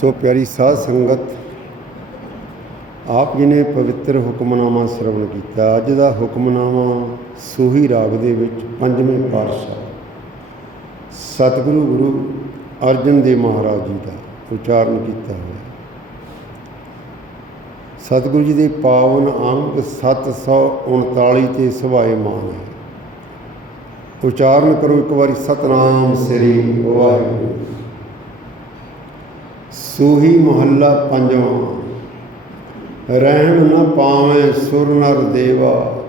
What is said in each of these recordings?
ਸੋ ਪਿਆਰੀ ਸਾਧ ਸੰਗਤ, ਆਪ ਜੀ ਨੇ ਪਵਿੱਤਰ ਹੁਕਮਨਾਮਾ ਸ਼ਰਵਣ ਕੀਤਾ। ਅੱਜ ਦਾ ਹੁਕਮਨਾਮਾ ਸੂਹੀ ਰਾਗ ਦੇ ਵਿੱਚ ਪੰਜਵੇਂ ਪਾਤਸ਼ਾਹ, ਸਤਿਗੁਰੂ ਗੁਰੂ ਅਰਜਨ ਦੇਵ ਮਹਾਰਾਜ ਜੀ ਦਾ ਉਚਾਰਨ ਕੀਤਾ ਹੋਇਆ ਸਤਿਗੁਰੂ ਜੀ ਦੇ ਪਾਵਨ ਅੰਗ 739 ਤੇ ਸੁਭਾਏਮਾਨ ਹੈ। ਉਚਾਰਨ ਕਰੋ ਇੱਕ ਵਾਰੀ, ਸਤਨਾਮ ਸ੍ਰੀ ਵਾਹਿਗੁਰੂ। ਸੂਹੀ ਮੁਹੱਲਾ ਪੰਜਵਾਂ। ਰਹਿਣ ਨ ਪਾਵੇਂ ਸੁਰ ਨਰ ਦੇਵਾ,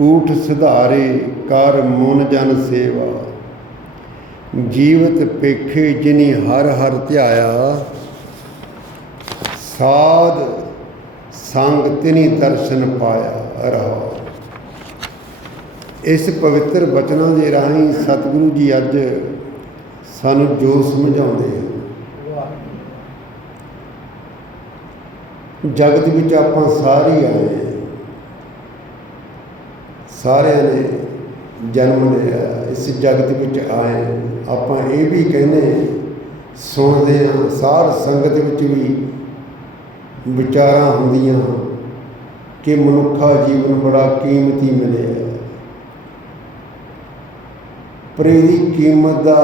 ਊਠ ਸੁਧਾਰੇ ਕਰ ਮਨ ਜਨ ਸੇਵਾ। ਜੀਵਤ ਪੇਖੇ ਜਿਨੀ ਹਰ ਹਰ ਧਿਆਇਆ, ਸਾਧ ਸੰਗ ਤਿਨੀ ਦਰਸ਼ਨ ਪਾਇਆ ਰਹਾ। ਇਸ ਪਵਿੱਤਰ ਬਚਨਾਂ ਦੇ ਰਾਹੀਂ ਸਤਿਗੁਰੂ ਜੀ ਅੱਜ ਸਾਨੂੰ ਜੋ ਸਮਝਾਉਂਦੇ ਹਨ। ਜਗਤ ਵਿੱਚ ਆਪਾਂ ਸਾਰੇ ਆਏ ਸਾਰਿਆਂ ਨੇ ਜਨਮ ਲਿਆ, ਇਸ ਜਗਤ ਵਿੱਚ ਆਏ ਆਪਾਂ ਇਹ ਵੀ ਕਹਿੰਦੇ ਸੁਣਦੇ ਹਾਂ ਸਾਰ ਸੰਗਤ ਵਿੱਚ ਵੀ ਵਿਚਾਰਾਂ ਹੁੰਦੀਆਂ ਕਿ ਮਨੁੱਖਾ ਜੀਵਨ ਬੜਾ ਕੀਮਤੀ ਮਿਲਿਆ ਪਰ ਇਹਦੀ ਕੀਮਤ ਦਾ,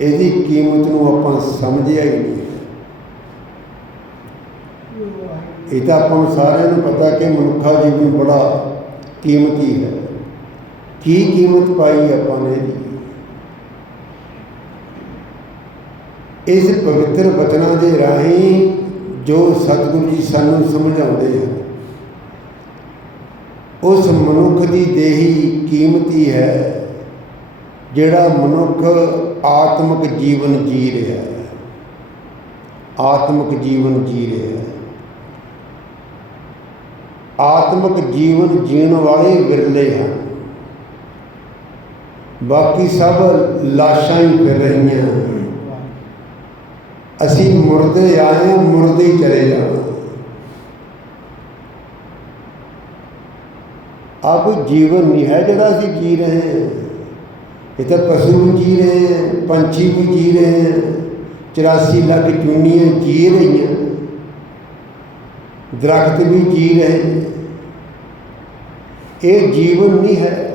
ਇਹਦੀ ਕੀਮਤ ਨੂੰ ਆਪਾਂ ਸਮਝਿਆ ਹੀ ਨਹੀਂ। ਇਹ ਤਾਂ ਆਪਾਂ ਨੂੰ ਸਾਰਿਆਂ ਨੂੰ ਪਤਾ ਕਿ ਮਨੁੱਖਾ ਜੀਵਨ ਬੜਾ ਕੀਮਤੀ ਹੈ। ਕੀ ਕੀਮਤ ਪਾਈ ਆਪਾਂ ਨੇ ਇਹਦੀ? ਇਸ ਪਵਿੱਤਰ ਬਚਨਾਂ ਦੇ ਰਾਹੀਂ ਜੋ ਸਤਿਗੁਰੂ ਜੀ ਸਾਨੂੰ ਸਮਝਾਉਂਦੇ ਹਨ, ਉਸ ਮਨੁੱਖ ਦੀ ਦੇਹੀ ਕੀਮਤੀ ਹੈ, ਜਿਹੜਾ ਮਨੁੱਖ ਆਤਮਿਕ ਜੀਵਨ ਜੀ ਰਿਹਾ ਹੈ। ਆਤਮਿਕ ਜੀਵਨ ਜੀ ਰਿਹਾ ਹੈ। ਆਤਮਿਕ ਜੀਵਨ ਜੀਣ ਵਾਲੇ ਵਿਰਲੇ ਹਨ। ਬਾਕੀ ਸਭ ਲਾਸ਼ਾਂ ਹੀ ਫਿਰ ਰਹੀਆਂ ਅਸੀਂ ਮੁਰਦੇ ਆਏ, ਮੁਰਦੇ ਹੀ ਚਲੇ ਜਾਣਾ ਆ ਕੋਈ ਜੀਵਨ ਨਹੀਂ ਹੈ ਜਿਹੜਾ ਅਸੀਂ ਜੀ ਰਹੇ ਹਾਂ। ਇਹ ਤਾਂ ਪਸ਼ੂ ਵੀ ਜੀ ਰਹੇ ਹੈ, ਪੰਛੀ ਵੀ ਜੀ ਰਹੇ ਹੈ 84 ਲੱਖ ਚੁੰਨੀਆਂ ਜੀ ਰਹੀਆਂ। ਦਰਖਤ ਵੀ ਜੀ ਰਹੇ ਇਹ ਜੀਵਨ ਨਹੀਂ ਹੈ।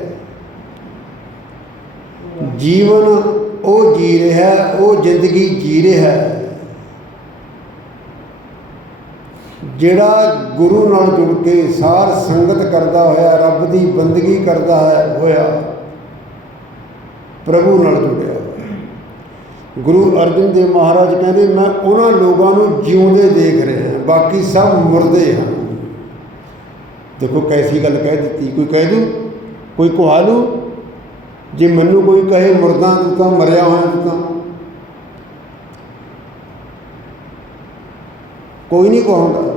ਜੀਵਨ ਉਹ ਜੀ ਰਿਹਾ, ਉਹ ਜ਼ਿੰਦਗੀ ਜੀ ਰਿਹਾ। ਜਿਹੜਾ ਗੁਰੂ ਨਾਲ ਜੁੜ ਕੇ ਸਾਰ ਸੰਗਤ ਕਰਦਾ ਹੋਇਆ, ਰੱਬ ਦੀ ਬੰਦਗੀ ਕਰਦਾ ਹੈ ਹੋਇਆ, ਪ੍ਰਭੂ ਨਾਲ ਜੁੜਿਆ। ਗੁਰੂ ਅਰਜਨ ਦੇਵ ਮਹਾਰਾਜ ਕਹਿੰਦੇ, ਮੈਂ ਉਹਨਾਂ ਲੋਕਾਂ ਨੂੰ ਜਿਉਂਦੇ ਦੇਖ ਰਿਹਾ ਬਾਕੀ ਸਭ ਮੁਰਦੇ ਹਨ। ਦੇਖੋ ਕੈਸੀ ਗੱਲ ਕਹਿ ਦਿੱਤੀ, ਕੋਈ ਕਹਿ ਦੂ? ਕੋਈ ਕਹਾ ਲੂ ਜੇ ਮੈਨੂੰ ਕੋਈ ਕਹੇ ਮੁਰਦਾ ਤੂੰ ਤਾਂ, ਮਰਿਆ ਹੋਇਆ ਤੂੰ ਤਾਂ। ਕੋਈ ਨਹੀਂ ਕਹਾਉਂਦਾ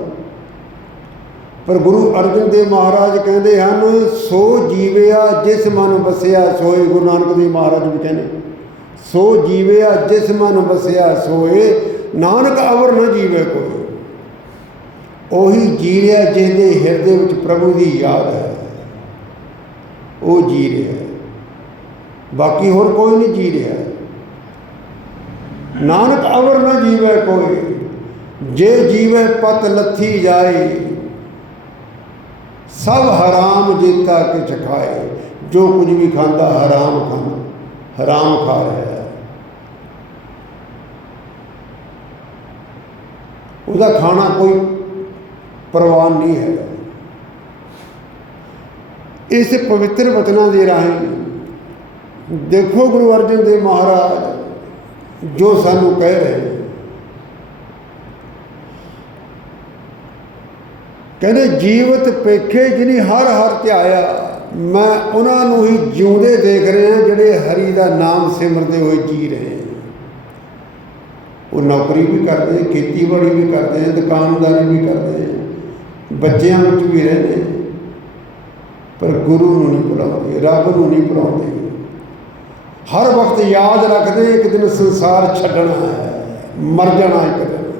ਪਰ ਗੁਰੂ ਅਰਜਨ ਦੇਵ ਮਹਾਰਾਜ ਕਹਿੰਦੇ ਹਨ, ਸੋ ਜੀਵਿਆ ਜਿਸ ਮਨ ਵਸਿਆ, ਸੋਏ ਗੁਰੂ ਨਾਨਕ ਦੇਵ ਮਹਾਰਾਜ ਵੀ ਕਹਿੰਦੇ। ਸੋ ਜੀਵਿਆ ਜਿਸ ਮਨ ਵਸਿਆ, ਸੋਏ, ਨਾਨਕ ਅਵਰ ਨਾ ਜੀਵੇ ਕੋਈ। ਉਹੀ ਜੀ ਰਿਹਾ ਜਿਹਦੇ ਹਿਰਦੇ ਵਿੱਚ ਪ੍ਰਭੂ ਦੀ ਯਾਦ ਹੈ। ਉਹ ਜੀ ਰਿਹਾ ਬਾਕੀ ਹੋਰ ਕੋਈ ਨਹੀਂ ਜੀ ਰਿਹਾ। ਨਾਨਕ ਅਵਰ ਨਾ ਜੀਵੇ ਕੋਈ, ਜੇ ਜੀਵੇ ਪਤ ਲੱਥੀ ਜਾਏ, ਸਭ ਹਰਾਮ ਜੀਤਾ ਕੇ ਚਖਾਏ ਜੋ ਕੁਝ ਵੀ ਖਾਂਦਾ ਹਰਾਮ ਖਾਂਦਾ, ਹਰਾਮ ਖਾ ਰਿਹਾ ਉਹਦਾ ਖਾਣਾ ਕੋਈ ਪ੍ਰਵਾਨ ਨਹੀਂ ਹੈ। ਇਸ ਪਵਿੱਤਰ ਵਚਨਾਂ ਦੇ ਰਾਹੀਂ ਦੇਖੋ ਗੁਰੂ ਅਰਜਨ ਦੇਵ ਮਹਾਰਾਜ, ਜੋ ਸਾਨੂੰ ਕਹਿ ਰਹੇ ਕਹਿੰਦੇ, ਜੀਵਤ ਪੇਖੇ ਜਿਨੀ ਹਰ ਹਰ ਧਿਆਇਆ, ਮੈਂ ਉਹਨਾਂ ਨੂੰ ਹੀ ਜਿਉਂਦੇ ਦੇਖ ਰਿਹਾ, ਜਿਹੜੇ ਹਰੀ ਦਾ ਨਾਮ ਸਿਮਰਦੇ ਹੋਏ ਜੀ ਰਹੇ ਉਹ ਨੌਕਰੀ ਵੀ ਕਰਦੇ, ਖੇਤੀਬਾੜੀ ਵੀ ਕਰਦੇ, ਦੁਕਾਨਦਾਰੀ ਵੀ ਕਰਦੇ। ਬੱਚਿਆਂ ਵਿੱਚ ਵੀ ਰਹਿੰਦੇ ਪਰ ਗੁਰੂ ਨੂੰ ਨਹੀਂ ਭੁਲਾਉਂਦੇ, ਰੱਬ ਨੂੰ ਨਹੀਂ ਭੁਲਾਉਂਦੇ। ਹਰ ਵਕਤ ਯਾਦ ਰੱਖਦੇ, ਇੱਕ ਦਿਨ ਸੰਸਾਰ ਛੱਡਣਾ ਹੈ, ਮਰ ਜਾਣਾ ਇੱਕ ਦਿਨ।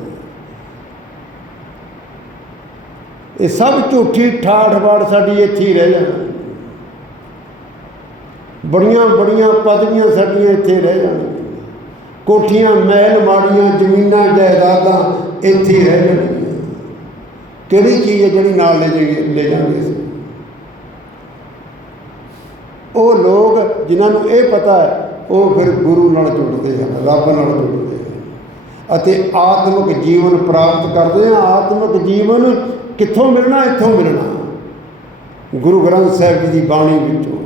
ਇਹ ਸਭ ਝੂਠੀ ਠਾਠ ਬਾੜ ਸਾਡੀ ਇੱਥੇ ਹੀ ਰਹਿ ਜਾਣਾ। ਬੜੀਆਂ ਬੜੀਆਂ ਪਦਵੀਆਂ ਸਾਡੀਆਂ ਇੱਥੇ ਰਹਿ ਜਾਣਗੀਆਂ ਕੋਠੀਆਂ, ਮਹਿਲ, ਮਾੜੀਆਂ, ਜ਼ਮੀਨਾਂ, ਜਾਇਦਾਦਾਂ ਇੱਥੇ ਰਹਿ ਜਾਣਗੀਆਂ ਕਿਹੜੀ ਚੀਜ਼ ਹੈ ਜਿਹੜੀ ਨਾਲ ਲੈ ਜਾਈਏ ਲੈ ਜਾਵਾਂਗੇ ਅਸੀਂ ਉਹ ਲੋਕ ਜਿਨ੍ਹਾਂ ਨੂੰ ਇਹ ਪਤਾ ਹੈ, ਉਹ ਫਿਰ ਗੁਰੂ ਨਾਲ ਜੁੜਦੇ ਹਨ, ਰੱਬ ਨਾਲ ਜੁੜਦੇ ਹਨ। ਅਤੇ ਆਤਮਿਕ ਜੀਵਨ ਪ੍ਰਾਪਤ ਕਰਦੇ ਆ ਆਤਮਿਕ ਜੀਵਨ ਕਿੱਥੋਂ ਮਿਲਣਾ, ਇੱਥੋਂ ਮਿਲਣਾ? ਗੁਰੂ ਗ੍ਰੰਥ ਸਾਹਿਬ ਜੀ ਦੀ ਬਾਣੀ ਵਿੱਚੋਂ।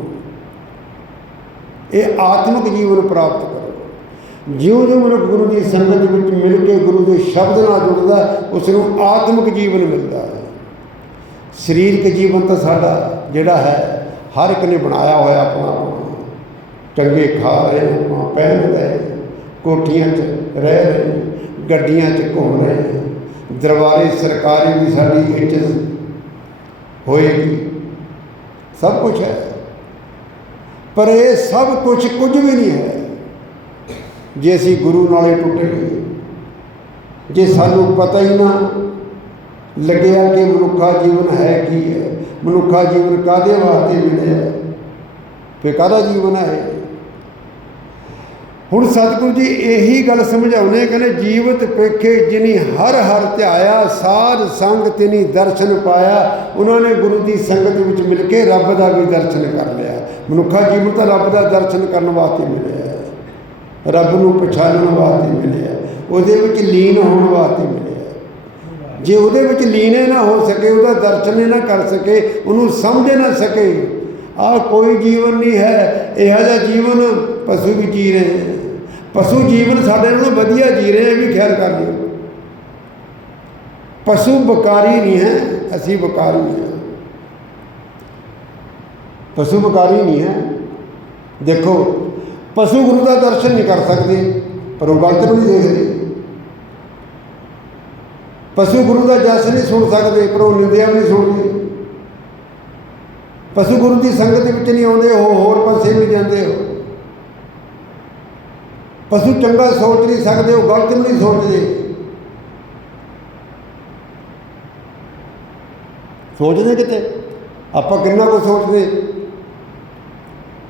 ਇਹ ਆਤਮਿਕ ਜੀਵਨ ਪ੍ਰਾਪਤ ਕਰੋ ਜਿਉਂ ਜਿਉਂ ਮਨੁੱਖ ਗੁਰੂ ਦੀ ਸੰਗਤ ਵਿੱਚ ਮਿਲ ਕੇ ਗੁਰੂ ਦੇ ਸ਼ਬਦ ਨਾਲ ਜੁੜਦਾ ਹੈ, ਉਸ ਨੂੰ ਆਤਮਿਕ ਜੀਵਨ ਮਿਲਦਾ ਹੈ। ਸਰੀਰਕ ਜੀਵਨ ਤਾਂ ਸਾਡਾ ਜਿਹੜਾ ਹੈ ਹਰ ਇੱਕ ਨੇ ਬਣਾਇਆ ਹੋਇਆ ਆਪਣਾ ਆਪਣਾ। ਚੰਗੇ ਖਾ ਰਹੇ ਨੇ ਆਪਣਾ ਪਹਿਨ ਰਹੇ ਕੋਠੀਆਂ 'ਚ ਰਹਿ ਰਹੇ ਗੱਡੀਆਂ 'ਚ ਘੁੰਮ ਰਹੇ ਨੇ, ਦਰਬਾਰੇ ਸਰਕਾਰੀ ਵੀ ਸਾਡੀ ਇੱਜ਼ਤ ਹੋਏਗੀ। ਸਭ ਕੁਝ ਹੈ। ਪਰ ਇਹ ਸਭ ਕੁਝ ਕੁਝ ਵੀ ਨਹੀਂ ਹੈ। ਜੇ ਅਸੀਂ ਗੁਰੂ ਨਾਲੇ ਟੁੱਟ ਗਏ ਜੇ ਸਾਨੂੰ ਪਤਾ ਹੀ ਨਾ ਲੱਗਿਆ ਕਿ ਮਨੁੱਖਾ ਜੀਵਨ ਹੈ ਕੀ ਹੈ, ਮਨੁੱਖਾ ਜੀਵਨ ਕਾਦੇ ਵਾਸਤੇ ਮਿਲਿਆ ਫੇ ਕਾਹਦਾ ਜੀਵਨ ਹੈ? ਹੁਣ ਸਤਿਗੁਰੂ ਜੀ ਇਹੀ ਗੱਲ ਸਮਝਾਉਨੇ ਕਹਿੰਦੇ ਜੀਵਤ ਪੇਖੇ ਜਿਨੀ ਹਰ ਹਰ ਧਿਆਇਆ, ਸਾਧ ਸੰਗ ਤਿਨੀ ਦਰਸ਼ਨ ਪਾਇਆ, ਉਹਨਾਂ ਨੇ ਗੁਰੂ ਦੀ ਸੰਗਤ ਵਿੱਚ ਮਿਲ ਕੇ ਰੱਬ ਦਾ ਵੀ ਦਰਸ਼ਨ ਕਰ ਲਿਆ। ਮਨੁੱਖਾ ਜੀਵਨ ਤਾਂ ਰੱਬ ਦਾ ਦਰਸ਼ਨ ਕਰਨ ਵਾਸਤੇ ਮਿਲਿਆ। ਰੱਬ ਨੂੰ ਪਛਾਣਨ ਵਾਸਤੇ ਮਿਲਿਆ। ਉਹਦੇ ਵਿੱਚ ਲੀਨ ਹੋਣ ਵਾਸਤੇ ਮਿਲਿਆ। ਜੇ ਉਹਦੇ ਵਿੱਚ ਲੀਨ ਹੀ ਨਾ ਹੋ ਸਕੇ, ਉਹਦਾ ਦਰਸ਼ਨ ਨਾ ਕਰ ਸਕੇ, ਉਹਨੂੰ ਸਮਝ ਨਾ ਸਕੇ, ਆ ਕੋਈ ਜੀਵਨ ਨਹੀਂ ਹੈ। ਇਹੋ ਜਿਹਾ ਜੀਵਨ ਪਸ਼ੂ ਵੀ ਜੀ ਰਹੇ ਪਸ਼ੂ ਜੀਵਨ ਸਾਡੇ ਨਾਲ ਵਧੀਆ ਜੀ ਰਹੇ ਇਹ ਵੀ ਖਿਆਲ ਕਰ ਲਿਓ ਪਸ਼ੂ ਬਕਾਰੀ ਨਹੀਂ ਹੈ, ਅਸੀਂ ਬਕਾਰੀ ਹਾਂ। ਪਸ਼ੂ ਬਕਾਰੀ ਨਹੀਂ ਹੈ। ਦੇਖੋ ਪਸ਼ੂ ਗੁਰੂ ਦਾ ਦਰਸ਼ਨ ਨਹੀਂ ਕਰ ਸਕਦੇ, ਪਰ ਉਹ ਗਲਤ ਨੂੰ ਨਹੀਂ ਦੇਖਦੇ। ਪਸ਼ੂ ਗੁਰੂ ਦਾ ਜਸ ਨਹੀਂ ਸੁਣ ਸਕਦੇ, ਪਰ ਉਹ ਨਿੰਦਿਆ ਵੀ ਨਹੀਂ ਸੁਣਦੇ। ਪਸ਼ੂ ਗੁਰੂ ਦੀ ਸੰਗਤ ਵਿੱਚ ਨਹੀਂ ਆਉਂਦੇ, ਉਹ ਹੋਰ ਪਾਸੇ ਵੀ ਜਾਂਦੇ ਹੋ। ਪਸ਼ੂ ਚੰਗਾ ਸੋਚ ਨਹੀਂ ਸਕਦੇ, ਉਹ ਗਲਤ ਨੂੰ ਨਹੀਂ ਸੋਚਦੇ। ਸੋਚਦੇ ਕਿਤੇ? ਆਪਾਂ ਕਿੰਨਾ ਕੁ ਸੋਚਦੇ?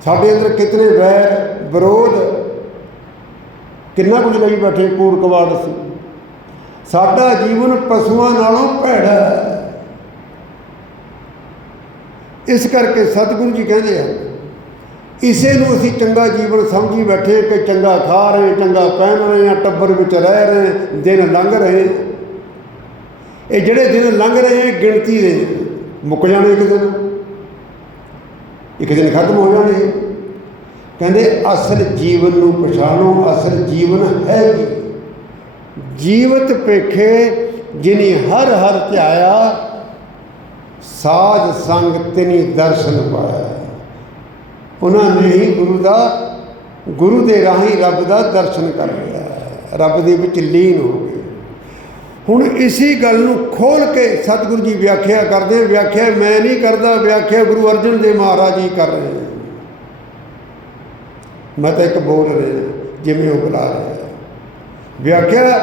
ਸਾਡੇ ਅੰਦਰ ਕਿਤਨੇ ਵੈਰ ਵਿਰੋਧ। ਕਿੰਨਾ ਕੁਝ ਲਈ ਬੈਠੇ ਕੂੜ ਕਵਾੜ ਸੀ ਸਾਡਾ ਜੀਵਨ ਪਸ਼ੂਆਂ ਨਾਲੋਂ ਭੈੜਾ ਹੈ। ਇਸ ਕਰਕੇ ਸਤਿਗੁਰੂ ਜੀ ਕਹਿੰਦੇ ਆ, ਇਸੇ ਨੂੰ ਅਸੀਂ ਚੰਗਾ ਜੀਵਨ ਸਮਝੀ ਬੈਠੇ ਕਿ ਚੰਗਾ ਖਾ ਰਹੇ, ਚੰਗਾ ਪਹਿਨ ਰਹੇ ਆ ਟੱਬਰ ਵਿੱਚ ਰਹਿ ਰਹੇ ਦਿਨ ਲੰਘ ਰਹੇ ਇਹ ਜਿਹੜੇ ਦਿਨ ਲੰਘ ਰਹੇ ਗਿਣਤੀ ਦੇ ਮੁੱਕ ਜਾਣੇ ਇੱਕ ਦਿਨ। ਇੱਕ ਦਿਨ ਖਤਮ ਹੋ ਜਾਣੇ। ਕਹਿੰਦੇ ਅਸਲ ਜੀਵਨ ਨੂੰ ਪਛਾਣੋ, ਅਸਲ ਜੀਵਨ ਹੈ ਕੀ? ਜੀਵਤ ਪੇਖੇ ਜਿਨੀ ਹਰ ਹਰ ਧਿਆਇਆ, ਸਾਜ ਸੰਗ ਤਿਨੀ ਦਰਸ਼ਨ ਪਾਇਆ। ਉਹਨਾਂ ਨੇ ਹੀ ਗੁਰੂ ਦਾ, ਗੁਰੂ ਦੇ ਰਾਹੀਂ ਰੱਬ ਦਾ ਦਰਸ਼ਨ ਕਰ ਲਿਆ। ਰੱਬ ਦੇ ਵਿੱਚ ਲੀਨ ਹੋ ਗਏ। ਹੁਣ ਇਸੀ ਗੱਲ ਨੂੰ ਖੋਲ ਕੇ ਸਤਿਗੁਰੂ ਜੀ ਵਿਆਖਿਆ ਕਰਦੇ ਵਿਆਖਿਆ ਮੈਂ ਨਹੀਂ ਕਰਦਾ, ਵਿਆਖਿਆ ਗੁਰੂ ਅਰਜਨ ਦੇਵ ਮਹਾਰਾਜ ਜੀ ਕਰ ਰਹੇ ਆ। ਮੈਂ ਤਾਂ ਇੱਕ ਬੋਲ ਰਿਹਾ, ਜਿਵੇਂ ਉਹ ਬੁਲਾ ਰਿਹਾ ਵਿਆਖਿਆ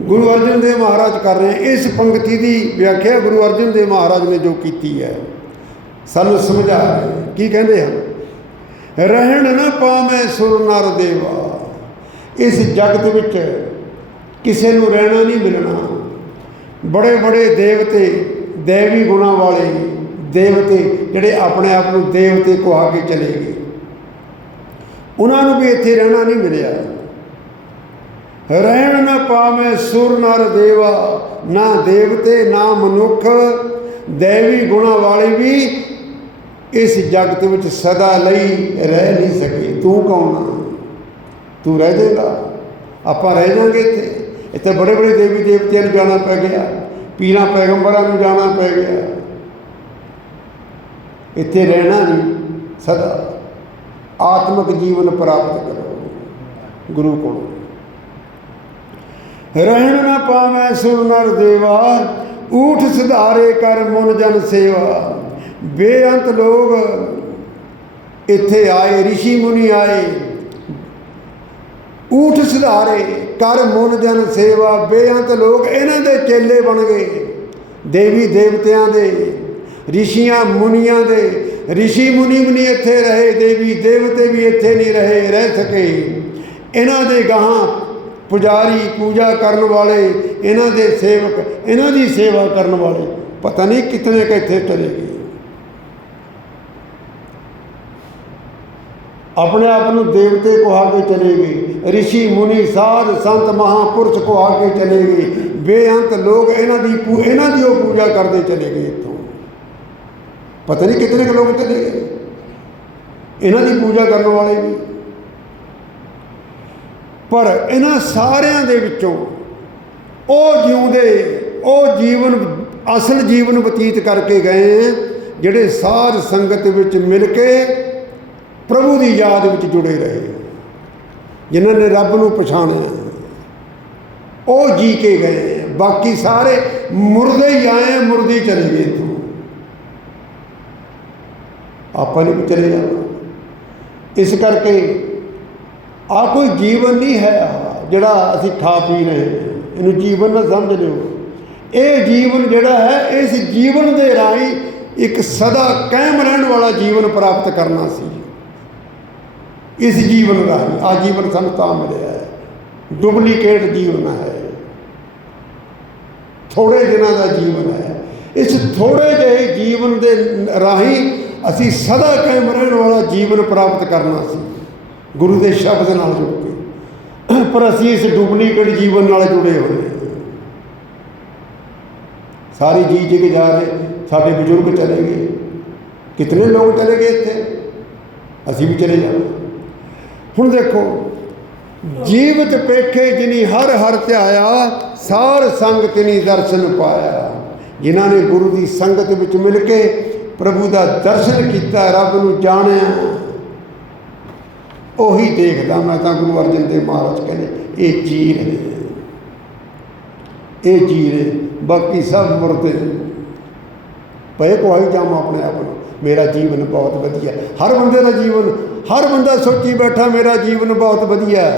ਗੁਰੂ ਅਰਜਨ ਦੇਵ ਮਹਾਰਾਜ ਕਰ ਰਹੇ ਇਸ ਪੰਕਤੀ ਦੀ ਵਿਆਖਿਆ ਗੁਰੂ ਅਰਜਨ ਦੇਵ ਮਹਾਰਾਜ ਨੇ ਜੋ ਕੀਤੀ ਹੈ, ਸਾਨੂੰ ਸਮਝਾ ਰਹੇ ਕੀ ਕਹਿੰਦੇ ਹਨ? ਰਹਿਣ ਨਾ ਪਾਵੇਂ ਸੁਰ ਨਰ ਦੇਵਾ। ਇਸ ਜਗਤ ਵਿੱਚ ਕਿਸੇ ਨੂੰ ਰਹਿਣਾ ਨਹੀਂ ਮਿਲਣਾ। ਬੜੇ ਬੜੇ ਦੇਵਤੇ, ਦੇਵੀ ਗੁਣਾ ਵਾਲੇ ਦੇਵਤੇ ਜਿਹੜੇ ਆਪਣੇ ਆਪ ਨੂੰ ਦੇਵਤੇ ਕਹਾ ਕੇ ਚਲੇ ਗਏ। ਉਹਨਾਂ ਨੂੰ ਵੀ ਇੱਥੇ ਰਹਿਣਾ ਨਹੀਂ ਮਿਲਿਆ। ਰਹਿਣ ਨਾ ਪਾਵੇਂ ਸੁਰ ਨਰ ਦੇਵਾ ਨਾ ਦੇਵਤੇ, ਨਾ ਮਨੁੱਖ। ਦੇਵੀ ਗੁਣਾ ਵਾਲੀ ਵੀ ਇਸ ਜਗਤ ਵਿੱਚ ਸਦਾ ਲਈ ਰਹਿ ਨਹੀਂ ਸਕੇ। ਤੂੰ ਕੌਣ ਆ? ਤੂੰ ਰਹਿ ਜਾਏਗਾ ਆਪਾਂ ਰਹਿ ਜਾਾਂਗੇ ਇੱਥੇ। ਇੱਥੇ ਬੜੇ ਬੜੇ ਦੇਵੀ ਦੇਵਤਿਆਂ ਨੂੰ ਜਾਣਾ ਪੈ ਗਿਆ। ਪੀਰਾਂ ਪੈਗੰਬਰਾਂ ਨੂੰ ਜਾਣਾ ਪੈ ਗਿਆ। ਇੱਥੇ ਰਹਿਣਾ ਨਹੀਂ ਸਦਾ। ਆਤਮਿਕ ਜੀਵਨ ਪ੍ਰਾਪਤ ਕਰੋ। ਗੁਰੂ ਕੋਲੋਂ। ਰਹਿਣ ਨਾ ਪਾਵੇਂ ਸੁਰ ਨਰ ਦੇਵਾ, ਊਠ ਸੁਧਾਰੇ ਕਰ ਮਨ ਜਨ ਸੇਵਾ। ਬੇਅੰਤ ਲੋਗ ਇੱਥੇ ਆਏ ઋષਿ ਮੁਨੀ ਆਏ। ਊਠ ਸੁਧਾਰੇ ਕਰ ਮਨ ਜਨ ਸੇਵਾ, ਬੇਅੰਤ ਲੋਕ ਇਹਨਾਂ ਦੇ ਚੇਲੇ ਬਣ ਗਏ। ਦੇਵੀ ਦੇਵਤਿਆਂ ਦੇ, ਰਿਸ਼ੀਆਂ ਮੁਨੀਆਂ ਦੇ ઋષਿ ਮੁਨੀ ਵੀ ਨਹੀਂ ਇੱਥੇ ਰਹੇ ਦੇਵੀ ਦੇਵਤੇ ਵੀ ਇੱਥੇ ਨਹੀਂ ਰਹੇ ਰਹਿ ਸਕੇ ਇਹਨਾਂ ਦੇ ਗਾਹਾਂ ਪੁਜਾਰੀ ਪੂਜਾ ਕਰਨ ਵਾਲੇ ਇਹਨਾਂ ਦੇ ਸੇਵਕ ਇਹਨਾਂ ਦੀ ਸੇਵਾ ਕਰਨ ਵਾਲੇ ਪਤਾ ਨਹੀਂ ਕਿਤਨੇ ਕੁ ਇੱਥੇ ਚਲੇ ਗਏ ਆਪਣੇ ਆਪ ਨੂੰ ਦੇਵਤੇ ਕਹਾ ਕੇ ਚਲੇ ਗਏ ઋષਿ ਮੁਨੀ ਸਾਧ ਸੰਤ ਮਹਾਪੁਰਸ਼ ਕਹਾ ਕੇ ਚਲੇ ਗਏ ਬੇਅੰਤ ਲੋਕ ਇਹਨਾਂ ਦੀ ਪੂ- ਇਹਨਾਂ ਦੀ ਉਹ ਪੂਜਾ ਕਰਦੇ ਚਲੇ ਗਏ ਇੱਥੋਂ ਪਤਾ ਨਹੀਂ ਕਿਤਨੇ ਕੁ ਲੋਕ ਚਲੇ ਗਏ। ਇਹਨਾਂ ਦੀ ਪੂਜਾ ਕਰਨ ਵਾਲੇ ਵੀ। ਪਰ ਇਹਨਾਂ ਸਾਰਿਆਂ ਦੇ ਵਿੱਚੋਂ ਉਹ ਜਿਉਂਦੇ, ਉਹ ਜੀਵਨ, ਅਸਲ ਜੀਵਨ ਬਤੀਤ ਕਰਕੇ ਗਏ ਹੈ ਜਿਹੜੇ ਸਾਧ ਸੰਗਤ ਵਿੱਚ ਮਿਲ ਕੇ ਪ੍ਰਭੂ ਦੀ ਯਾਦ ਵਿੱਚ ਜੁੜੇ ਰਹੇ ਜਿਨ੍ਹਾਂ ਨੇ ਰੱਬ ਨੂੰ ਪਛਾਣਿਆ। ਉਹ ਜੀ ਕੇ ਗਏ ਹੈ। ਬਾਕੀ ਸਾਰੇ ਮੁਰਦੇ ਹੀ ਆਏ ਮੁਰਦੇ ਚਲੇ ਗਏ ਇੱਥੋਂ। ਆਪਾਂ ਨੇ ਵੀ ਚਲੇ ਜਾਣਾ ਇਸ ਕਰਕੇ ਆ ਕੋਈ ਜੀਵਨ ਨਹੀਂ ਹੈ ਜਿਹੜਾ ਅਸੀਂ ਖਾ ਪੀ ਰਹੇ ਇਹਨੂੰ ਜੀਵਨ ਨਾ ਸਮਝ ਲਿਓ। ਇਹ ਜੀਵਨ ਜਿਹੜਾ ਹੈ, ਇਸ ਜੀਵਨ ਦੇ ਰਾਹੀਂ ਇੱਕ ਸਦਾ ਕਾਇਮ ਰਹਿਣ ਵਾਲਾ ਜੀਵਨ ਪ੍ਰਾਪਤ ਕਰਨਾ ਸੀ। ਇਸ ਜੀਵਨ ਰਾਹੀਂ ਆ ਜੀਵਨ ਸਾਨੂੰ ਤਾਂ ਮਿਲਿਆ ਹੈ। ਡੁਪਲੀਕੇਟ ਜੀਵਨ ਹੈ। ਥੋੜੇ ਦਿਨਾਂ ਦਾ ਜੀਵਨ ਹੈ। ਇਸ ਥੋੜੇ ਜਿਹੇ ਜੀਵਨ ਦੇ ਰਾਹੀਂ ਅਸੀਂ ਸਦਾ ਕਾਇਮ ਰਹਿਣ ਵਾਲਾ ਜੀਵਨ ਪ੍ਰਾਪਤ ਕਰਨਾ ਸੀ। ਗੁਰੂ ਦੇ ਸ਼ਬਦ ਨਾਲ ਜੁੜ ਕੇ। ਪਰ ਅਸੀਂ ਇਸ ਡੁਪਲੀਕੇਟ ਜੀਵਨ ਨਾਲ ਜੁੜੇ ਹੋਏ ਹਾਂ। ਸਾਰੇ ਜੀ ਜੀ ਕੇ ਜਾ ਰਹੇ, ਸਾਡੇ ਬਜ਼ੁਰਗ ਚਲੇ ਗਏ। ਕਿਤਨੇ ਲੋਕ ਚਲੇ ਗਏ ਇੱਥੇ? ਅਸੀਂ ਵੀ ਚਲੇ ਜਾਵਾਂ ਹੁਣ ਦੇਖੋ, ਜੀਵਤ ਪੇਖੇ ਜਿਨੀ ਹਰ ਹਰ 'ਤੇ ਆਇਆ ਸਾਰ ਸੰਗ ਤਿਨੀ ਦਰਸ਼ਨ ਪਾਇਆ। ਜਿਨ੍ਹਾਂ ਨੇ ਗੁਰੂ ਦੀ ਸੰਗਤ ਵਿੱਚ ਮਿਲ ਕੇ ਪ੍ਰਭੂ ਦਾ ਦਰਸ਼ਨ ਕੀਤਾ, ਰੱਬ ਨੂੰ ਜਾਣਿਆ। ਉਹੀ ਦੇਖਦਾ ਮੈਂ ਤਾਂ ਗੁਰੂ ਅਰਜਨ ਦੇਵ ਮਹਾਰਾਜ ਕਹਿੰਦੇ, ਇਹ ਜੀ ਰਹੇ ਇਹ ਜੀ ਰਹੇ ਬਾਕੀ ਸਭ ਮੁਰਦੇ ਪਏ ਕੋਈ ਜਾਮ ਆਪਣੇ ਆਪ ਨੂੰ। ਮੇਰਾ ਜੀਵਨ ਬਹੁਤ ਵਧੀਆ ਹਰ ਬੰਦੇ ਦਾ ਜੀਵਨ, ਹਰ ਬੰਦਾ ਸੋਚੀ ਬੈਠਾ, ਮੇਰਾ ਜੀਵਨ ਬਹੁਤ ਵਧੀਆ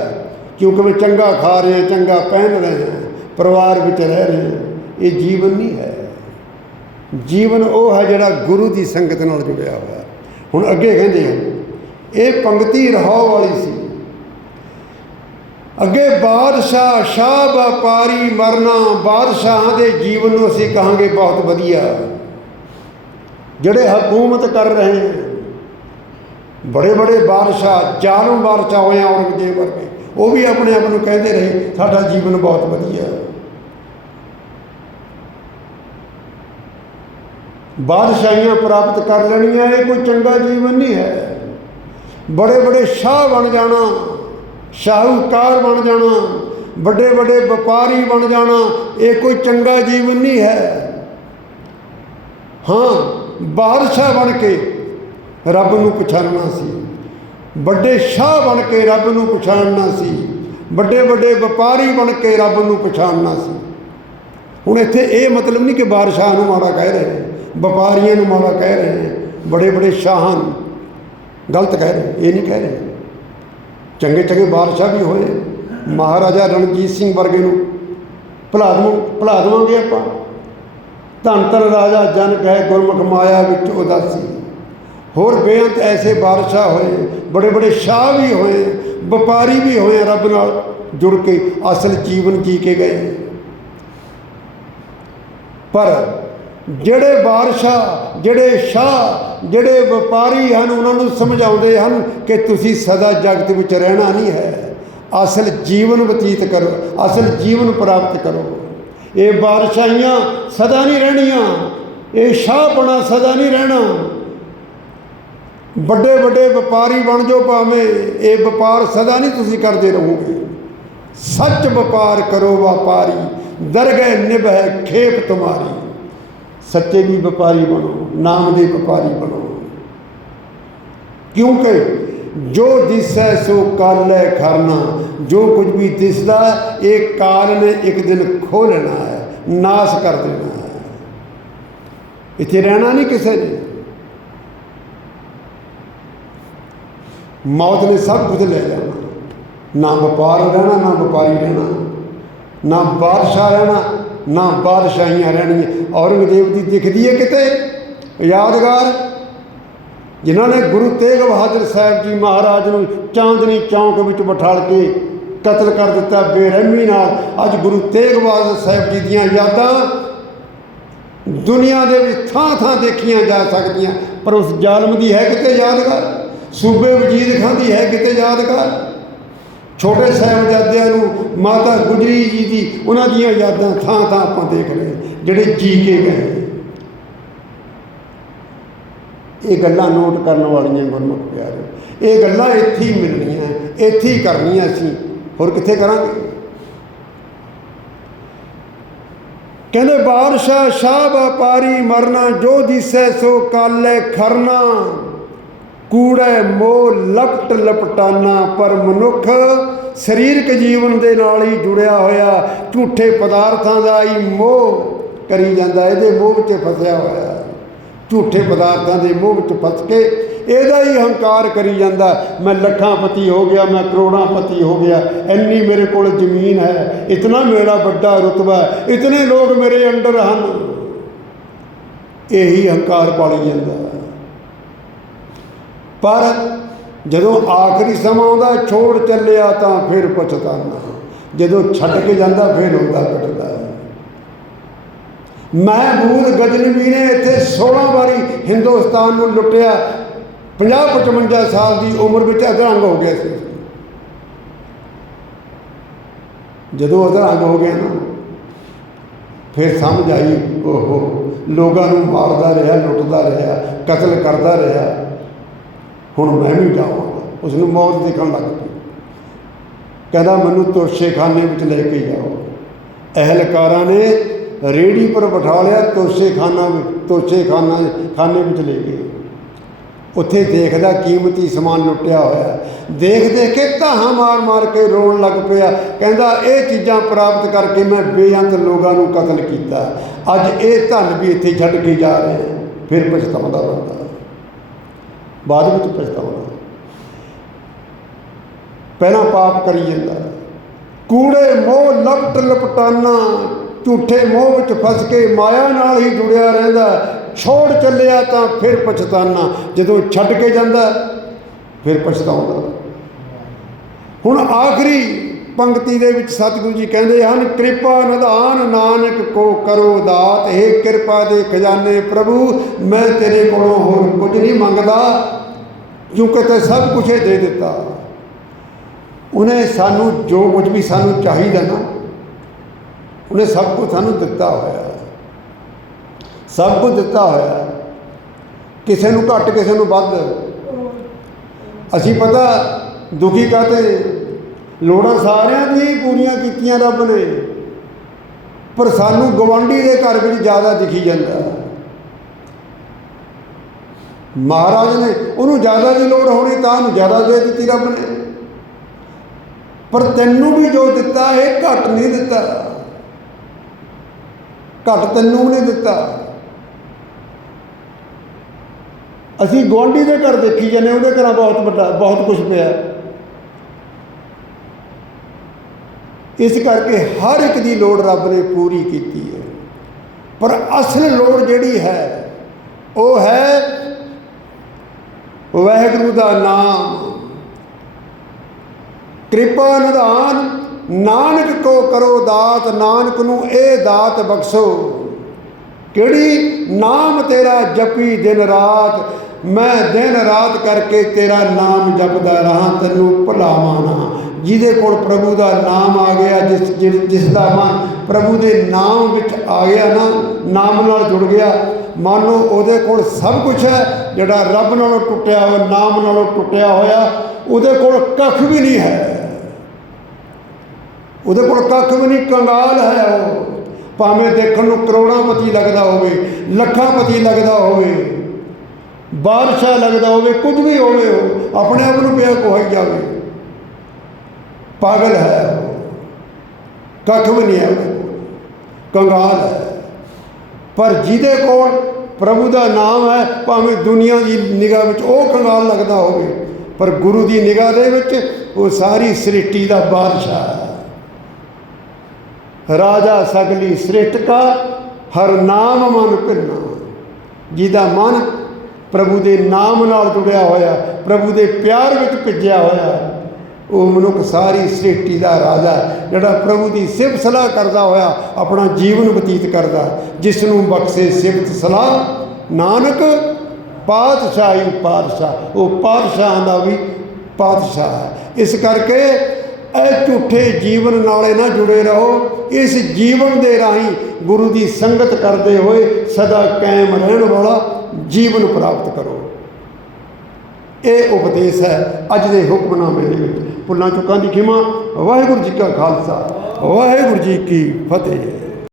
ਕਿਉਂਕਿ ਮੈਂ ਚੰਗਾ ਖਾ ਰਿਹਾ, ਚੰਗਾ ਪਹਿਨ ਰਿਹਾ, ਪਰਿਵਾਰ ਵਿੱਚ ਰਹਿ ਰਿਹਾ। ਇਹ ਜੀਵਨ ਨਹੀਂ ਹੈ। ਜੀਵਨ ਉਹ ਹੈ ਜਿਹੜਾ ਗੁਰੂ ਦੀ ਸੰਗਤ ਨਾਲ ਜੁੜਿਆ ਹੋਇਆ ਹੁਣ ਅੱਗੇ ਕਹਿੰਦੇ ਹਨ, ਇਹ ਪੰਕਤੀ ਰਹਾਉ ਵਾਲੀ ਸੀ। ਅੱਗੇ ਬਾਦਸ਼ਾਹ, ਸ਼ਾਹ ਵਪਾਰੀ ਮਰਨਾ, ਬਾਦਸ਼ਾਹਾਂ ਦੇ ਜੀਵਨ ਨੂੰ ਅਸੀਂ ਕਹਾਂਗੇ ਬਹੁਤ ਵਧੀਆ। ਜਿਹੜੇ ਹਕੂਮਤ ਕਰ ਰਹੇ ਹੈ ਬੜੇ ਬੜੇ ਬਾਦਸ਼ਾਹ ਜ਼ਾਲਮ ਬਾਦਸ਼ਾਹ ਹੋਏ ਆ ਔਰੰਗਜ਼ੇਬ ਵਰਗੇ। ਉਹ ਵੀ ਆਪਣੇ ਆਪ ਨੂੰ ਕਹਿੰਦੇ ਰਹੇ, ਸਾਡਾ ਜੀਵਨ ਬਹੁਤ ਵਧੀਆ ਹੈ। ਬਾਦਸ਼ਾਹੀਆਂ ਪ੍ਰਾਪਤ ਕਰ ਲੈਣੀਆਂ, ਇਹ ਕੋਈ ਚੰਗਾ ਜੀਵਨ ਨਹੀਂ ਹੈ। ਬੜੇ ਬੜੇ ਸ਼ਾਹ ਬਣ ਜਾਣਾ, ਸ਼ਾਹੂਕਾਰ ਬਣ ਜਾਣਾ, ਵੱਡੇ ਵੱਡੇ ਵਪਾਰੀ ਬਣ ਜਾਣਾ, ਇਹ ਕੋਈ ਚੰਗਾ ਜੀਵਨ ਨਹੀਂ ਹੈ। ਹਾਂ, ਬਾਦਸ਼ਾਹ ਬਣ ਕੇ ਰੱਬ ਨੂੰ ਪਛਾਣਨਾ ਸੀ। ਵੱਡੇ ਸ਼ਾਹ ਬਣ ਕੇ ਰੱਬ ਨੂੰ ਪਛਾਣਨਾ ਸੀ। ਵੱਡੇ ਵੱਡੇ ਵਪਾਰੀ ਬਣ ਕੇ ਰੱਬ ਨੂੰ ਪਛਾਣਨਾ ਸੀ। ਹੁਣ ਇੱਥੇ ਇਹ ਮਤਲਬ ਨਹੀਂ ਕਿ ਬਾਦਸ਼ਾਹ ਨੂੰ ਮਾੜਾ ਕਹਿ ਰਹੇ। ਵਪਾਰੀਆਂ ਨੂੰ ਮਾੜਾ ਕਹਿ ਰਹੇ ਨੇ, ਬੜੇ ਬੜੇ ਸ਼ਾਹਾਂ ਨੂੰ ਗਲਤ ਕਹਿ ਰਹੇ ਇਹ ਨਹੀਂ ਕਹਿ ਰਹੇ। ਚੰਗੇ ਚੰਗੇ ਬਾਦਸ਼ਾਹ ਵੀ ਹੋਏ, ਮਹਾਰਾਜਾ ਰਣਜੀਤ ਸਿੰਘ ਵਰਗੇ ਨੂੰ ਭੁਲਾ ਦਵਾਂ, ਭੁਲਾ ਦੇਵਾਂਗੇ ਆਪਾਂ। ਧੰਨ ਧੰਨ ਰਾਜਾ ਜਨ ਕਹੇ ਗੁਰਮੁਖ ਮਾਇਆ ਵਿੱਚ ਉਦਾਸੀ। ਹੋਰ ਬੇਅੰਤ ਐਸੇ ਬਾਦਸ਼ਾਹ ਹੋਏ, ਬੜੇ ਬੜੇ ਸ਼ਾਹ ਵੀ ਹੋਏ, ਵਪਾਰੀ ਵੀ ਹੋਏ ਰੱਬ ਨਾਲ ਜੁੜ ਕੇ, ਅਸਲ ਜੀਵਨ ਜੀ ਕੇ ਗਏ। ਪਰ ਜਿਹੜੇ ਬਾਦਸ਼ਾਹ ਜਿਹੜੇ ਸ਼ਾਹ, ਜਿਹੜੇ ਵਪਾਰੀ ਹਨ, ਉਹਨਾਂ ਨੂੰ ਸਮਝਾਉਂਦੇ ਹਨ ਕਿ ਤੁਸੀਂ ਸਦਾ ਜਗਤ ਵਿੱਚ ਰਹਿਣਾ ਨਹੀਂ ਹੈ। ਅਸਲ ਜੀਵਨ ਬਤੀਤ ਕਰੋ, ਅਸਲ ਜੀਵਨ ਪ੍ਰਾਪਤ ਕਰੋ। ਇਹ ਬਾਦਸ਼ਾਹੀਆਂ ਸਦਾ ਨਹੀਂ ਰਹਿਣੀਆਂ, ਇਹ ਸ਼ਾਹ ਬਣਾ ਸਦਾ ਨਹੀਂ ਰਹਿਣਾ। ਵੱਡੇ ਵੱਡੇ ਵਪਾਰੀ ਬਣ ਜਾਓ ਭਾਵੇਂ, ਇਹ ਵਪਾਰ ਸਦਾ ਨਹੀਂ ਤੁਸੀਂ ਕਰਦੇ ਰਹੋਗੇ। ਸੱਚ ਵਪਾਰ ਕਰੋ ਵਪਾਰੀ, ਦਰਗਹਿ ਨਿਭੈ ਖੇਪ ਤੁਮਾਰੀ। ਸੱਚੇ ਵੀ ਵਪਾਰੀ ਬਣੋ, ਨਾਮ ਦੇ ਵਪਾਰੀ ਬਣੋ। ਕਿਉਂਕਿ ਜੋ ਦਿਸੈ ਸੋ ਕਾਲੈ ਖਰਨਾ, ਜੋ ਕੁਝ ਵੀ ਦਿਸਦਾ ਇਹ ਕਾਲ ਨੇ ਇੱਕ ਦਿਨ ਖੋਲਣਾ ਹੈ, ਨਾਸ ਕਰ ਦੇਣਾ ਹੈ। ਇੱਥੇ ਰਹਿਣਾ ਨਹੀਂ ਕਿਸੇ ਨੇ। ਮੌਤ ਨੇ ਸਭ ਕੁਝ ਲੈ ਜਾਣਾ। ਨਾ ਵਪਾਰ ਰਹਿਣਾ, ਨਾ ਵਪਾਰੀ ਰਹਿਣਾ, ਨਾ ਬਾਦਸ਼ਾਹ ਰਹਿਣਾ ਨਾ ਬਾਦਸ਼ਾਹੀਆਂ ਰਹਿਣੀਆਂ ਔਰੰਗਜ਼ੇਬ ਦੀ ਦਿਖਦੀ ਹੈ ਕਿਤੇ? ਯਾਦਗਾਰ? ਜਿਨ੍ਹਾਂ ਨੇ ਗੁਰੂ ਤੇਗ ਬਹਾਦਰ ਸਾਹਿਬ ਜੀ ਮਹਾਰਾਜ ਨੂੰ ਚਾਂਦਨੀ ਚੌਂਕ ਵਿੱਚ ਬਿਠਾਲ ਕੇ ਕਤਲ ਕਰ ਦਿੱਤਾ ਬੇਰਹਿਮੀ ਨਾਲ, ਅੱਜ ਗੁਰੂ ਤੇਗ ਬਹਾਦਰ ਸਾਹਿਬ ਜੀ ਦੀਆਂ ਯਾਦਾਂ ਦੁਨੀਆ ਦੇ ਵਿੱਚ ਥਾਂ ਥਾਂ ਦੇਖੀਆਂ ਜਾ ਸਕਦੀਆਂ। ਪਰ ਉਸ ਜ਼ਾਲਮ ਦੀ ਹੈ ਕਿਤੇ ਯਾਦਗਾਰ? ਸੂਬੇ ਵਜੀਦ ਖਾਂ ਦੀ ਹੈ ਕਿਤੇ ਯਾਦਗਾਰ? ਛੋਟੇ ਸਾਹਿਬਜ਼ਾਦਿਆਂ ਨੂੰ ਮਾਤਾ ਗੁਜਰੀ ਜੀ ਦੀ ਉਹਨਾਂ ਦੀਆਂ ਯਾਦਾਂ ਥਾਂ ਥਾਂ ਆਪਾਂ ਦੇਖ ਰਹੇ ਜਿਹੜੇ ਜੀ ਕੇ ਗਏ। ਇਹ ਗੱਲਾਂ ਨੋਟ ਕਰਨ ਵਾਲੀਆਂ ਗੁਰਮੁਖ ਪਿਆਰੇ, ਇਹ ਗੱਲਾਂ ਇੱਥੇ ਹੀ ਮਿਲਣੀਆਂ, ਇੱਥੇ ਹੀ ਕਰਨੀਆਂ ਅਸੀਂ, ਹੋਰ ਕਿੱਥੇ ਕਰਾਂਗੇ? ਕਹਿੰਦੇ, ਬਾਦਸ਼ਾਹ ਸ਼ਾਹ ਵਪਾਰੀ ਮਰਨਾ, ਜੋ ਦਿਸੈ ਸੋ ਕਾਲੇ ਖਰਨਾ। ਕੂੜੇ, ਮੋਹ, ਲਪਟ ਲਪਟਾਨਾ ਪਰ ਮਨੁੱਖ ਸਰੀਰਕ ਜੀਵਨ ਦੇ ਨਾਲ ਹੀ ਜੁੜਿਆ ਹੋਇਆ, ਝੂਠੇ ਪਦਾਰਥਾਂ ਦਾ ਹੀ ਮੋਹ ਕਰੀ ਜਾਂਦਾ, ਇਹਦੇ ਮੋਹ ਵਿੱਚ ਫਸਿਆ ਹੋਇਆ। ਝੂਠੇ ਪਦਾਰਥਾਂ ਦੇ ਮੋਹ ਵਿੱਚ ਫਸ ਕੇ ਇਹਦਾ ਹੀ ਹੰਕਾਰ ਕਰੀ ਜਾਂਦਾ। ਮੈਂ ਲੱਖਾਂ ਪਤੀ ਹੋ ਗਿਆ, ਮੈਂ ਕਰੋੜਾਂ ਪਤੀ ਹੋ ਗਿਆ, ਇੰਨੀ ਮੇਰੇ ਕੋਲ ਜ਼ਮੀਨ ਹੈ, ਇਤਨਾ ਮੇਰਾ ਵੱਡਾ ਰੁਤਬਾ ਇਤਨੇ ਲੋਕ ਮੇਰੇ ਅੰਡਰ ਹਨ। ਇਹੀ ਹੰਕਾਰ ਪਾਲੀ ਜਾਂਦਾ। ਪਰ ਜਦੋਂ ਆਖਰੀ ਸਮਾਂ ਆਉਂਦਾ, ਛੋੜ ਚੱਲਿਆ ਤਾਂ ਫਿਰ ਪਛਤਾਨਾ ਜਦੋਂ ਛੱਡ ਕੇ ਜਾਂਦਾ, ਫਿਰ ਹੁੰਦਾ ਪਿੱਟਦਾ ਹੈ। ਮਹਿਮੂਦ ਗਜਨਵੀ ਨੇ ਇੱਥੇ 16 ਵਾਰੀ ਹਿੰਦੁਸਤਾਨ ਨੂੰ ਲੁੱਟਿਆ। 50 55 ਸਾਲ ਦੀ ਉਮਰ ਵਿੱਚ ਅਧਰੰਗ ਹੋ ਗਿਆ ਸੀ। ਜਦੋਂ ਅਧਰੰਗ ਹੋ ਗਿਆ ਨਾ, ਫਿਰ ਸਮਝ ਆਈ, ਓਹੋ, ਲੋਕਾਂ ਨੂੰ ਮਾਰਦਾ ਰਿਹਾ, ਲੁੱਟਦਾ ਰਿਹਾ, ਕਤਲ ਕਰਦਾ ਰਿਹਾ। ਹੁਣ ਮੈਂ ਵੀ ਜਾਵਾਂਗਾ। ਉਸ ਨੂੰ ਮੌਤ ਦੇਖਣ ਲੱਗ ਪਈ। ਕਹਿੰਦਾ, ਮੈਨੂੰ ਤੋਸ਼ੇਖਾਨੇ ਵਿੱਚ ਲੈ ਕੇ ਜਾਓ। ਅਹਿਲਕਾਰਾਂ ਨੇ ਰੇੜੀ ਪਰ ਬਿਠਾ ਲਿਆ ਤੋਸ਼ੇਖਾਨਾ ਵਿੱਚ ਤੋਸ਼ੇਖਾਨਾ ਖਾਨੇ ਵਿੱਚ ਲੈ ਗਏ। ਉੱਥੇ ਦੇਖਦਾ ਕੀਮਤੀ ਸਮਾਨ ਲੁੱਟਿਆ ਹੋਇਆ। ਦੇਖ ਦੇਖ ਕੇ ਧਾਹਾਂ ਮਾਰ ਮਾਰ ਕੇ ਰੋਣ ਲੱਗ ਪਿਆ। ਕਹਿੰਦਾ, ਇਹ ਚੀਜ਼ਾਂ ਪ੍ਰਾਪਤ ਕਰਕੇ ਮੈਂ ਬੇਅੰਤ ਲੋਕਾਂ ਨੂੰ ਕਤਲ ਕੀਤਾ। ਅੱਜ ਇਹ ਧਨ ਵੀ ਇੱਥੇ ਛੱਡ ਕੇ ਜਾ ਰਹੇ ਫਿਰ ਪਛਤਾਉਂਦਾ ਬੰਦਾ। ਬਾਅਦ ਵਿੱਚ ਪਛਤਾਉਂਦਾ ਪਹਿਲਾਂ ਪਾਪ ਕਰੀ ਜਾਂਦਾ ਕੂੜੇ, ਮੋਹ, ਲਪਟ, ਲਪਟਾਨਾ, ਝੂਠੇ ਮੋਹ ਵਿੱਚ ਫਸ ਕੇ ਮਾਇਆ ਨਾਲ ਹੀ ਜੁੜਿਆ ਰਹਿੰਦਾ ਛੋੜ ਚੱਲਿਆ ਤਾਂ ਫਿਰ ਪਛਤਾਨਾ। ਜਦੋਂ ਛੱਡ ਕੇ ਜਾਂਦਾ ਫਿਰ ਪਛਤਾਉਂਦਾ ਹੁਣ ਆਖਰੀ ਪੰਕਤੀ ਦੇ ਵਿੱਚ ਸਤਿਗੁਰੂ ਜੀ ਕਹਿੰਦੇ ਹਨ, ਕਿਰਪਾ ਨਿਧਾਨ ਨਾਨਕ ਕੋ ਕਰੋ ਦਾਤ ਇਹ ਕਿਰਪਾ ਦੇ ਖਜ਼ਾਨੇ ਪ੍ਰਭੂ, ਮੈਂ ਤੇਰੇ ਕੋਲੋਂ ਹੋਰ ਕੁਝ ਨਹੀਂ ਮੰਗਦਾ ਕਿਉਂਕਿ ਤੇ ਸਭ ਕੁਝ ਹੀ ਦੇ ਦਿੱਤਾ। ਉਹਨੇ ਸਾਨੂੰ ਜੋ ਕੁਝ ਵੀ ਸਾਨੂੰ ਚਾਹੀਦਾ ਨਾ, ਉਹਨੇ ਸਭ ਕੁਝ ਸਾਨੂੰ ਦਿੱਤਾ ਹੋਇਆ। ਸਭ ਕੁਝ ਦਿੱਤਾ ਹੋਇਆ। ਕਿਸੇ ਨੂੰ ਘੱਟ, ਕਿਸੇ ਨੂੰ ਵੱਧ। ਅਸੀਂ ਪਤਾ ਦੁਖੀ ਕਾਤੇ ਲੋੜਾਂ ਸਾਰਿਆਂ ਦੀਆਂ ਹੀ ਪੂਰੀਆਂ ਕੀਤੀਆਂ ਰੱਬ ਨੇ। ਪਰ ਸਾਨੂੰ ਗਵਾਂਢੀ ਦੇ ਘਰ ਵਿੱਚ ਜ਼ਿਆਦਾ ਦਿਖੀ ਜਾਂਦਾ। ਮਹਾਰਾਜ ਨੇ ਉਹਨੂੰ ਜ਼ਿਆਦਾ ਦੀ ਲੋੜ ਹੋਣੀ ਤਾਂ ਉਹਨੂੰ ਜ਼ਿਆਦਾ ਦੇ ਦਿੱਤੀ ਰੱਬ ਨੇ। ਪਰ ਤੈਨੂੰ ਵੀ ਜੋ ਦਿੱਤਾ, ਇਹ ਘੱਟ ਨਹੀਂ ਦਿੱਤਾ। ਘੱਟ ਤੈਨੂੰ ਨਹੀਂ ਦਿੱਤਾ। ਅਸੀਂ ਗੁਆਂਢੀ ਦੇ ਘਰ ਦੇਖੀ ਜਾਂਦੇ ਉਹਦੇ ਘਰਾਂ ਬਹੁਤ ਵੱਡਾ, ਬਹੁਤ ਕੁਝ ਪਿਆ। ਇਸ ਕਰਕੇ ਹਰ ਇੱਕ ਦੀ ਲੋੜ ਰੱਬ ਨੇ ਪੂਰੀ ਕੀਤੀ ਹੈ। ਪਰ ਅਸਲ ਲੋੜ ਜਿਹੜੀ ਹੈ, ਉਹ ਹੈ ਵਾਹਿਗੁਰੂ ਦਾ ਨਾਮ। ਕਿਰਪਾ ਨਿਧਾਨ, ਨਾਨਕ ਕੋ ਕਰੋ ਦਾਤ, ਨਾਨਕ ਨੂੰ ਇਹ ਦਾਤ ਬਖਸ਼ੋ। ਕਿਹੜੀ? ਨਾਮ ਤੇਰਾ ਜਪੀ ਦਿਨ ਰਾਤ, ਮੈਂ ਦਿਨ ਰਾਤ ਕਰਕੇ ਤੇਰਾ ਨਾਮ ਜਪਦਾ ਰਹਾ, ਤੈਨੂੰ ਭੁਲਾਵਾਂ ਨਾ। ਜਿਹਦੇ ਕੋਲ ਪ੍ਰਭੂ ਦਾ ਨਾਮ ਆ ਗਿਆ, ਜਿਸ ਜਿਸ- ਜਿਸ ਦਾ ਮਨ ਪ੍ਰਭੂ ਦੇ ਨਾਮ ਵਿੱਚ ਆ ਗਿਆ ਨਾ, ਨਾਮ ਨਾਲ ਜੁੜ ਗਿਆ। ਮੰਨ ਲਓ ਉਹਦੇ ਕੋਲ ਸਭ ਕੁਝ ਹੈ, ਜਿਹੜਾ ਰੱਬ ਨਾਲੋਂ ਟੁੱਟਿਆ ਹੋਇਆ, ਨਾਮ ਨਾਲੋਂ ਟੁੱਟਿਆ ਹੋਇਆ, ਉਹਦੇ ਕੋਲ ਕੱਖ ਵੀ ਨਹੀਂ ਹੈ। ਉਹਦੇ ਕੋਲ ਕੱਖ ਵੀ ਨਹੀਂ, ਕੰਗਾਲ ਹੈ ਉਹ। ਭਾਵੇਂ ਦੇਖਣ ਨੂੰ ਕਰੋੜਾਂ ਪਤੀ ਲੱਗਦਾ ਹੋਵੇ ਲੱਖਾਂ ਪਤੀ ਲੱਗਦਾ ਹੋਵੇ, ਬਾਦਸ਼ਾਹ ਲੱਗਦਾ ਹੋਵੇ, ਕੁਝ ਵੀ ਹੋਵੇ ਉਹ, ਆਪਣੇ ਆਪ ਨੂੰ ਪਿਆ ਕੋਹਾਈ ਜਾਵੇ। ਪਾਗਲ ਹੈ। ਉਹ ਕੱਖ ਵੀ ਨਹੀਂ ਹੈ। ਕੰਗਾਲ ਹੈ। ਪਰ ਜਿਹਦੇ ਕੋਲ ਪ੍ਰਭੂ ਦਾ ਨਾਮ ਹੈ, ਭਾਵੇਂ ਦੁਨੀਆ ਦੀ ਨਿਗਾਹ ਵਿੱਚ ਉਹ ਕੰਗਾਲ ਲੱਗਦਾ ਹੋਵੇ, ਪਰ ਗੁਰੂ ਦੀ ਨਿਗਾਹ ਦੇ ਵਿੱਚ ਉਹ ਸਾਰੀ ਸ੍ਰਿਸ਼ਟੀ ਦਾ ਬਾਦਸ਼ਾਹ ਹੈ। ਰਾਜਾ ਸਗਲੀ ਸ੍ਰਿਸ਼ਟ ਕਾ, ਹਰ ਨਾਮ ਮਨ ਪਿੰਨਾ ਜਿਹਦਾ ਮਨ ਪ੍ਰਭੂ ਦੇ ਨਾਮ ਨਾਲ ਜੁੜਿਆ ਹੋਇਆ, ਪ੍ਰਭੂ ਦੇ ਪਿਆਰ ਵਿੱਚ ਭਿੱਜਿਆ ਹੋਇਆ ਉਹ ਮਨੁੱਖ ਸਾਰੀ ਸ੍ਰਿਸ਼ਟੀ ਦਾ ਰਾਜਾ ਹੈ, ਜਿਹੜਾ ਪ੍ਰਭੂ ਦੀ ਸਿਫਤ ਸਲਾਹ ਕਰਦਾ ਹੋਇਆ ਆਪਣਾ ਜੀਵਨ ਬਤੀਤ ਕਰਦਾ ਜਿਸ ਨੂੰ ਬਖਸ਼ੇ ਸਿਫਤ ਸਲਾਹ ਨਾਨਕ ਪਾਤਸ਼ਾਹੀ ਪਾਤਸ਼ਾਹ ਉਹ ਪਾਤਸ਼ਾਹ ਦਾ ਵੀ ਪਾਤਸ਼ਾਹ ਹੈ। ਇਸ ਕਰਕੇ ਇਹ ਝੂਠੇ ਜੀਵਨ ਨਾਲੇ ਨਾ ਜੁੜੇ ਰਹੋ ਇਸ ਜੀਵਨ ਦੇ ਰਾਹੀਂ ਗੁਰੂ ਦੀ ਸੰਗਤ ਕਰਦੇ ਹੋਏ ਸਦਾ ਕਾਇਮ ਰਹਿਣ ਵਾਲਾ ਜੀਵਨ ਪ੍ਰਾਪਤ ਕਰੋ। ਇਹ ਉਪਦੇਸ਼ ਹੈ। ਅੱਜ ਦੇ ਹੁਕਮਨਾਮੇ ਦੇ ਵਿੱਚ ਭੁੱਲਾਂ ਚੁੱਕਾਂ ਦੀ ਖਿਮਾ। ਵਾਹਿਗੁਰੂ ਜੀ ਕਾ ਖਾਲਸਾ। ਵਾਹਿਗੁਰੂ ਜੀ ਕੀ ਫਤਿਹ।